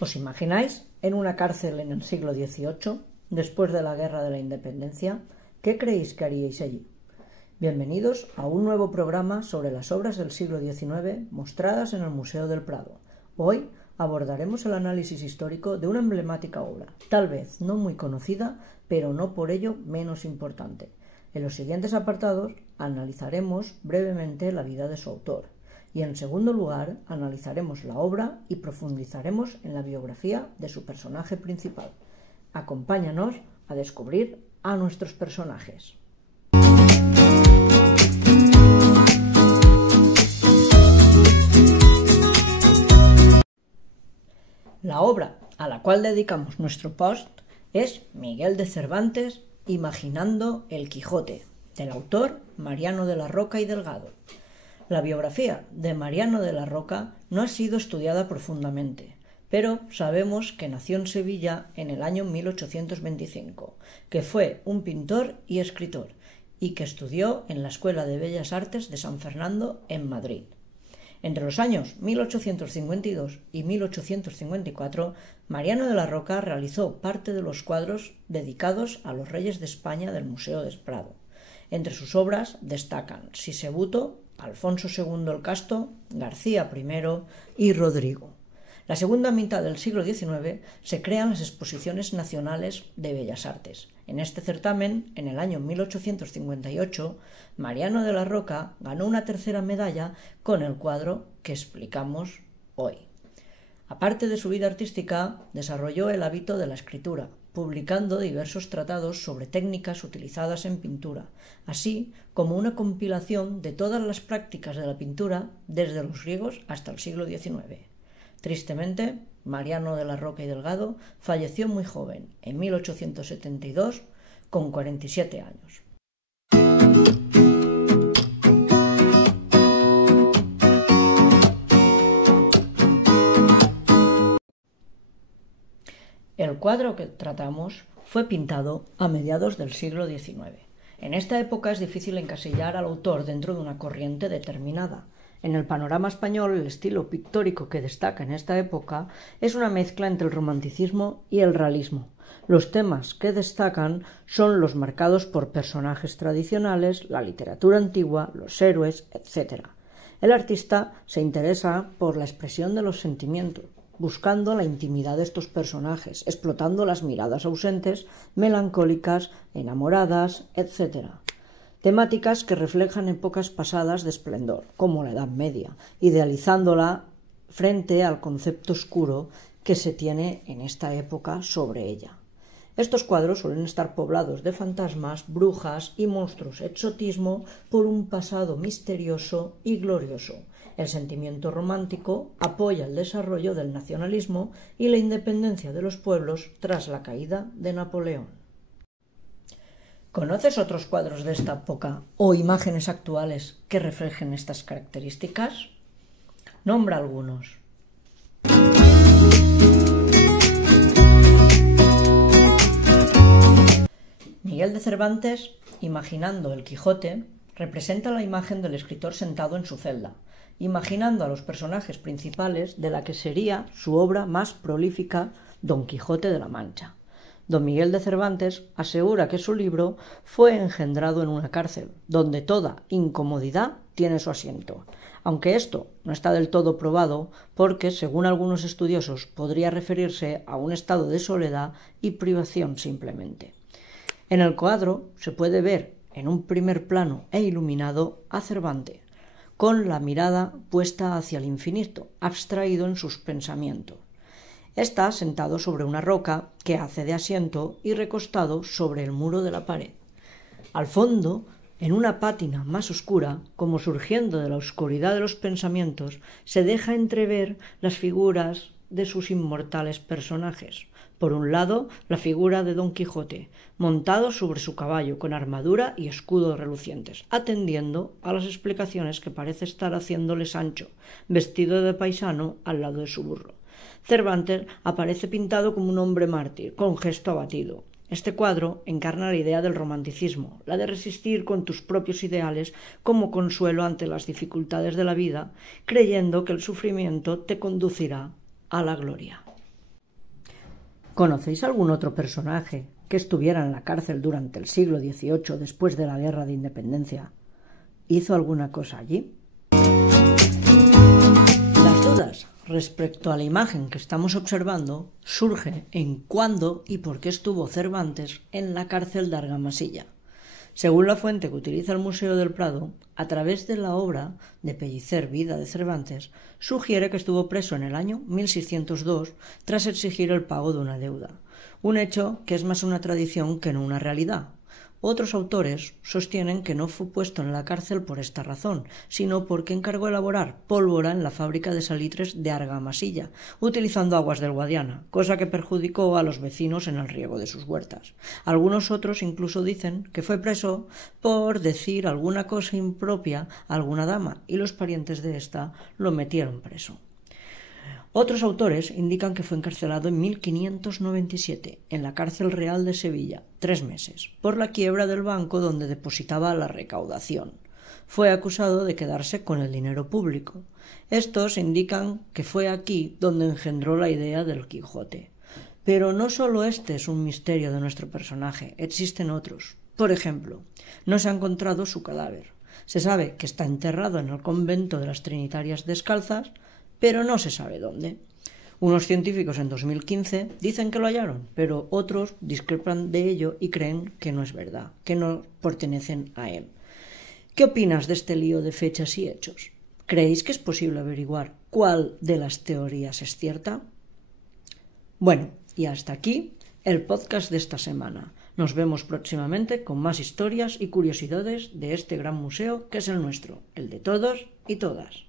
¿Os imagináis en una cárcel en el siglo XVIII, después de la Guerra de la Independencia? ¿Qué creéis que haríais allí? Bienvenidos a un nuevo programa sobre las obras del siglo XIX mostradas en el Museo del Prado. Hoy abordaremos el análisis histórico de una emblemática obra, tal vez no muy conocida, pero no por ello menos importante. En los siguientes apartados analizaremos brevemente la vida de su autor y, en segundo lugar, analizaremos la obra y profundizaremos en la biografía de su personaje principal. Acompáñanos a descubrir a nuestros personajes. La obra a la cual dedicamos nuestro post es Miguel de Cervantes, Imaginando el Quijote, del autor Mariano de la Roca y Delgado. La biografía de Mariano de la Roca no ha sido estudiada profundamente, pero sabemos que nació en Sevilla en el año 1825, que fue un pintor y escritor, y que estudió en la Escuela de Bellas Artes de San Fernando en Madrid. Entre los años 1852 y 1854, Mariano de la Roca realizó parte de los cuadros dedicados a los reyes de España del Museo del Prado. Entre sus obras destacan Sisebuto, Alfonso II el Casto, García I y Rodrigo. La segunda mitad del siglo XIX se crean las Exposiciones Nacionales de Bellas Artes. En este certamen, en el año 1858, Mariano de la Roca ganó una tercera medalla con el cuadro que explicamos hoy. Aparte de su vida artística, desarrolló el hábito de la escritura, publicando diversos tratados sobre técnicas utilizadas en pintura, así como una compilación de todas las prácticas de la pintura desde los griegos hasta el siglo XIX. Tristemente, Mariano de la Roca y Delgado falleció muy joven, en 1872, con 47 años. El cuadro que tratamos fue pintado a mediados del siglo XIX. En esta época es difícil encasillar al autor dentro de una corriente determinada. En el panorama español, el estilo pictórico que destaca en esta época es una mezcla entre el romanticismo y el realismo. Los temas que destacan son los marcados por personajes tradicionales, la literatura antigua, los héroes, etc. El artista se interesa por la expresión de los sentimientos, buscando la intimidad de estos personajes, explotando las miradas ausentes, melancólicas, enamoradas, etc. Temáticas que reflejan épocas pasadas de esplendor, como la Edad Media, idealizándola frente al concepto oscuro que se tiene en esta época sobre ella. Estos cuadros suelen estar poblados de fantasmas, brujas y monstruos, exotismo por un pasado misterioso y glorioso. El sentimiento romántico apoya el desarrollo del nacionalismo y la independencia de los pueblos tras la caída de Napoleón. ¿Conoces otros cuadros de esta época o imágenes actuales que reflejen estas características? Nombra algunos. Miguel de Cervantes, Imaginando el Quijote, representa la imagen del escritor sentado en su celda, imaginando a los personajes principales de la que sería su obra más prolífica, Don Quijote de la Mancha. Don Miguel de Cervantes asegura que su libro fue engendrado en una cárcel, donde toda incomodidad tiene su asiento, aunque esto no está del todo probado porque, según algunos estudiosos, podría referirse a un estado de soledad y privación simplemente. En el cuadro se puede ver en un primer plano e iluminado a Cervantes, con la mirada puesta hacia el infinito, abstraído en sus pensamientos. Está sentado sobre una roca que hace de asiento y recostado sobre el muro de la pared. Al fondo, en una pátina más oscura, como surgiendo de la oscuridad de los pensamientos, se deja entrever las figuras de sus inmortales personajes. Por un lado, la figura de Don Quijote, montado sobre su caballo con armadura y escudo relucientes, atendiendo a las explicaciones que parece estar haciéndole Sancho, vestido de paisano al lado de su burro. Cervantes aparece pintado como un hombre mártir, con gesto abatido. Este cuadro encarna la idea del romanticismo, la de resistir con tus propios ideales como consuelo ante las dificultades de la vida, creyendo que el sufrimiento te conducirá a la gloria. ¿Conocéis algún otro personaje que estuviera en la cárcel durante el siglo XVIII después de la Guerra de Independencia? ¿Hizo alguna cosa allí? Las dudas respecto a la imagen que estamos observando surge en cuándo y por qué estuvo Cervantes en la cárcel de Argamasilla. Según la fuente que utiliza el Museo del Prado, a través de la obra de Pellicer Vida de Cervantes, sugiere que estuvo preso en el año 1602 tras exigir el pago de una deuda, un hecho que es más una tradición que no una realidad. Otros autores sostienen que no fue puesto en la cárcel por esta razón, sino porque encargó elaborar pólvora en la fábrica de salitres de Argamasilla, utilizando aguas del Guadiana, cosa que perjudicó a los vecinos en el riego de sus huertas. Algunos otros incluso dicen que fue preso por decir alguna cosa impropia a alguna dama, y los parientes de ésta lo metieron preso. Otros autores indican que fue encarcelado en 1597 en la cárcel real de Sevilla, 3 meses, por la quiebra del banco donde depositaba la recaudación. Fue acusado de quedarse con el dinero público. Estos indican que fue aquí donde engendró la idea del Quijote. Pero no solo este es un misterio de nuestro personaje, existen otros. Por ejemplo, no se ha encontrado su cadáver. Se sabe que está enterrado en el convento de las Trinitarias Descalzas, pero no se sabe dónde. Unos científicos en 2015 dicen que lo hallaron, pero otros discrepan de ello y creen que no es verdad, que no pertenecen a él. ¿Qué opinas de este lío de fechas y hechos? ¿Creéis que es posible averiguar cuál de las teorías es cierta? Bueno, y hasta aquí el podcast de esta semana. Nos vemos próximamente con más historias y curiosidades de este gran museo que es el nuestro, el de todos y todas.